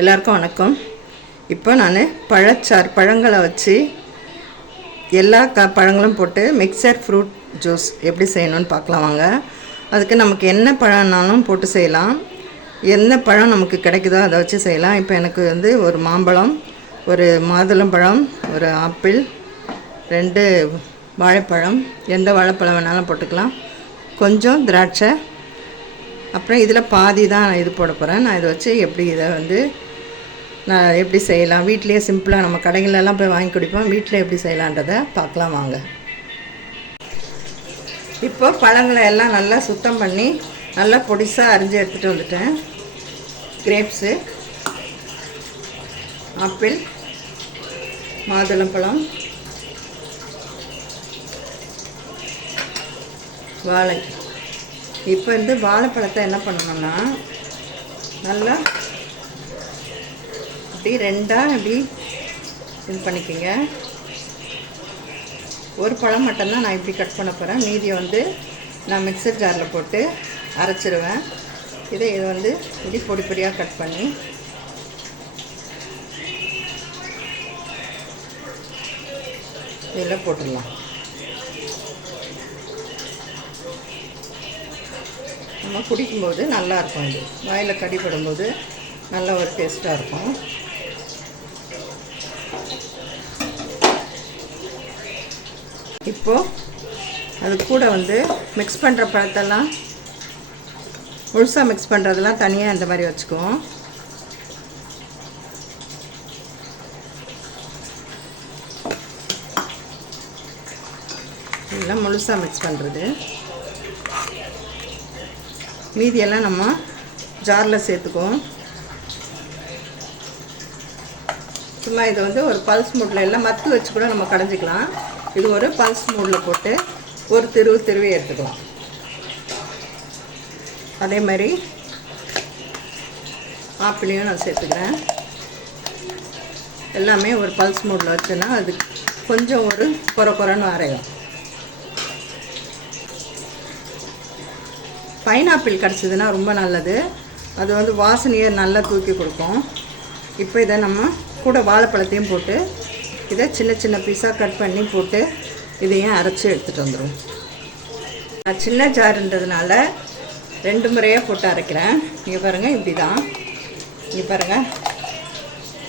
எல்லாருக்கும் வணக்கம். இப்போ நான் பழங்களை வச்சு எல்லா பழங்களும் போட்டு மிக்சர் ஃப்ரூட் ஜூஸ் எப்படி செய்யணும்னு பார்க்கலாம் வாங்க. அதுக்கு நமக்கு என்ன பழம்னாலும் போட்டு செய்யலாம். என்ன பழம் நமக்கு கிடைக்குதோ அதை வச்சு செய்யலாம். இப்போ எனக்கு ஒரு மாம்பழம், ஒரு மாதுளம்பழம், ஒரு ஆப்பிள், 2 வாழைப்பழம், எந்த வாழைப்பழம் வேணாலும் போட்டுக்கலாம், கொஞ்சம் திராட்சை, அப்புறம் இதில் பாதி தான் இது போட போகிறேன். நான் இதை வச்சு இதை நான் எப்படி செய்யலாம், வீட்டிலேயே சிம்பிளாக நம்ம கடைகளெல்லாம் போய் வாங்கி குடிப்போம், வீட்டில் எப்படி செய்யலான்றதை பார்க்கலாம் வாங்க. இப்போ பழங்களை எல்லாம் நல்லா சுத்தம் பண்ணி நல்லா பொடிசாக அரிஞ்சு எடுத்துகிட்டு வந்துட்டேன். கிரேப்ஸு, ஆப்பிள், மாதுளம்பழம், வாழை. இப்போ வாழைப்பழத்தை என்ன பண்ணணும்னா நல்லா இப்படி 2ஆக இப்படி இது பண்ணிக்கோங்க. ஒரு பழம் மட்டும்தான் நான் இப்படி கட் பண்ண போகிறேன். மீதியை நான் மிக்சர் ஜாரில் போட்டு அரைச்சிடுவேன். இதை இப்படி பொடி பொடியாக கட் பண்ணி இதில் போட்டுடலாம். நம்ம குடிக்கும்போது நல்லாயிருக்கும். இது வாயில் கடிப்படும்போது நல்ல ஒரு டேஸ்ட்டாக இருக்கும். இப்போது அது கூட மிக்ஸ் பண்ணுற பழத்தெல்லாம் முழுசாக மிக்ஸ் பண்ணுறதெல்லாம் தனியாக இந்த மாதிரி வச்சுக்குவோம். இதெல்லாம் முழுசாக மிக்ஸ் பண்ணுறது. மீதியெல்லாம் நம்ம ஜாரில் சேர்த்துக்குவோம். சும்மா இதை ஒரு பல்ஸ் மூடில் எல்லாம் மத்து வச்சு கூட நம்ம கடைஞ்சிக்கலாம். இது ஒரு பல்ஸ் மூடில் போட்டு ஒரு திருவி எடுத்துக்கலாம். அதே மாதிரி ஆப்பிளையும் நான் சேர்த்துக்கிறேன். எல்லாமே ஒரு பல்ஸ் மூடில் வச்சேன்னா அது கொஞ்சம் ஒரு குறைன்னு அரையும். பைனாப்பிள் கிடச்சிதுன்னா ரொம்ப நல்லது. அது வாசனையை நல்லா தூக்கி கொடுக்கும். இப்போ இதை நம்ம கூட வாழைப்பழத்தையும் போட்டு இதை சின்ன சின்ன பீஸாக கட் பண்ணி போட்டு இதையும் அரைச்சி எடுத்துகிட்டு வந்துடும். நான் சின்ன ஜாருன்றதுனால 2 முறையாக போட்டு அரைக்கிறேன். இங்கே பாருங்கள், இப்படி தான். இங்கே பாருங்கள்,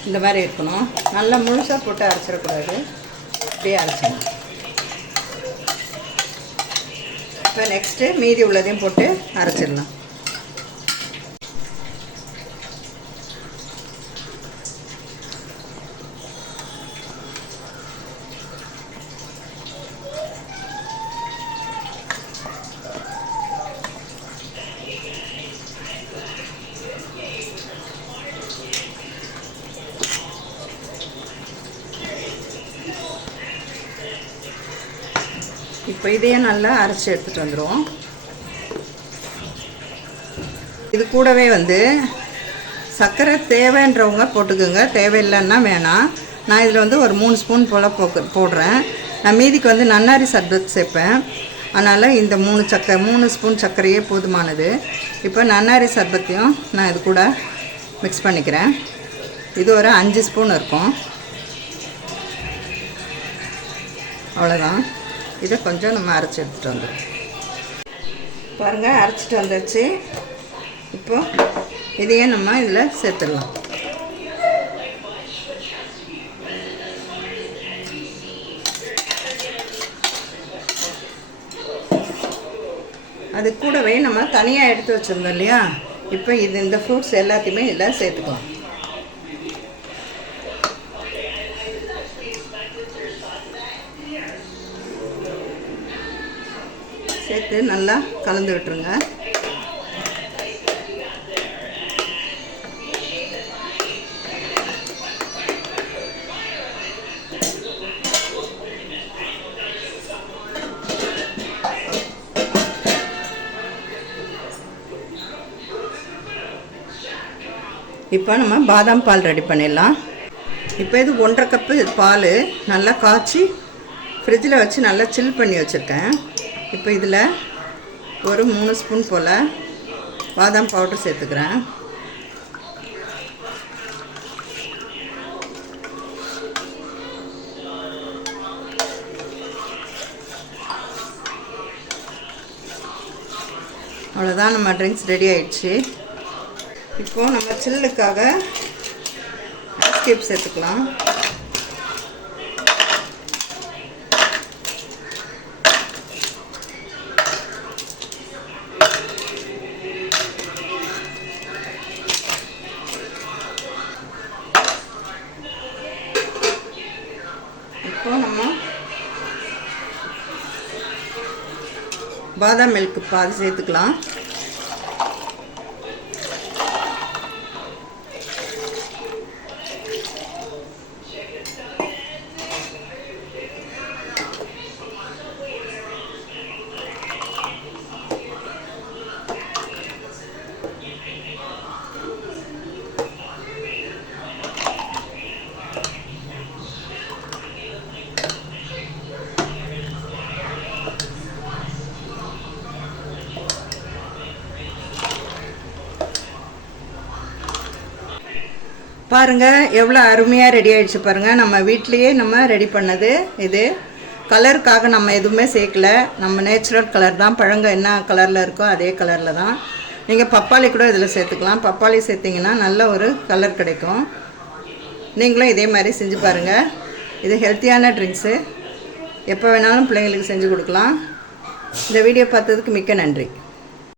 இந்த மாதிரி இருக்கணும். நல்லா முழுசாக போட்டு அரைச்சிடக்கூடாது, இப்படியே அரைச்சிடணும். இப்போ நெக்ஸ்ட்டு மீதி உள்ளதையும் போட்டு அரைச்சிடலாம். இப்போ இதையே நல்லா அரைச்சி எடுத்துகிட்டு வந்துடுவோம். இது கூடவே சர்க்கரை தேவைன்றவங்க போட்டுக்கோங்க, தேவையில்லைன்னா வேணாம். நான் இதில் ஒரு 3 ஸ்பூன் போல் போடுறேன். நான் மீதிக்கு நன்னாரி சர்பத் சேர்ப்பேன். அதனால் இந்த 3 ஸ்பூன் சர்க்கரையே போதுமானது. இப்போ நன்னாரி சர்பத்தையும் நான் இது கூட மிக்ஸ் பண்ணிக்கிறேன். இது ஒரு 5 ஸ்பூன் இருக்கும். அவ்வளோதான். இதை கொஞ்சம் நம்ம அரைச்சி எடுத்துகிட்டு வந்துடும். பாருங்கள், அரைச்சிட்டு வந்துடுச்சு. இப்போ இதையே நம்ம இதில் சேர்த்துடலாம். அது கூடவே நம்ம தனியாக எடுத்து வச்சுருந்தோம் இல்லையா, இப்போ இந்த ஃப்ரூட்ஸ் எல்லாத்தையுமே இதில் சேர்த்துக்கலாம். சேர்த்து நல்லா கலந்து விட்டுருங்க. இப்போ நம்ம பாதாம் பால் ரெடி பண்ணிடலாம். இப்போ இது 1.5 கப்பு பால் நல்லா காய்ச்சி ஃப்ரிட்ஜில் வச்சு நல்லா சில் பண்ணி வச்சுருக்கேன். இப்போ இதில் ஒரு 3 ஸ்பூன் போல் பாதாம் பவுடர் சேர்த்துக்கிறேன். அவ்வளோதான், நம்ம ட்ரிங்க்ஸ் ரெடி ஆயிடுச்சு. இப்போது நம்ம சில்லுக்காக ஐஸ் கியூப் சேர்த்துக்கலாம். இப்போ நம்ம பாதாம் மில்க் பாதி சேர்த்துக்கலாம். பாருங்கள் எவ்வளோ அருமையாக ரெடி ஆகிடுச்சு பாருங்கள். நம்ம வீட்லேயே நம்ம ரெடி பண்ணது இது. கலருக்காக நம்ம எதுவுமே சேர்க்கல, நம்ம நேச்சுரல் கலர் தான். பழங்க என்ன கலரில் இருக்கோ அதே கலரில் தான். நீங்கள் பப்பாளி கூட இதில் சேர்த்துக்கலாம். பப்பாளி சேர்த்திங்கன்னா நல்ல ஒரு கலர் கிடைக்கும். நீங்களும் இதே மாதிரி செஞ்சு பாருங்கள். இது ஹெல்த்தியான ட்ரிங்க்ஸு, எப்போ வேணாலும் பிள்ளைங்களுக்கு செஞ்சு கொடுக்கலாம். இந்த வீடியோ பார்த்ததுக்கு மிக்க நன்றி.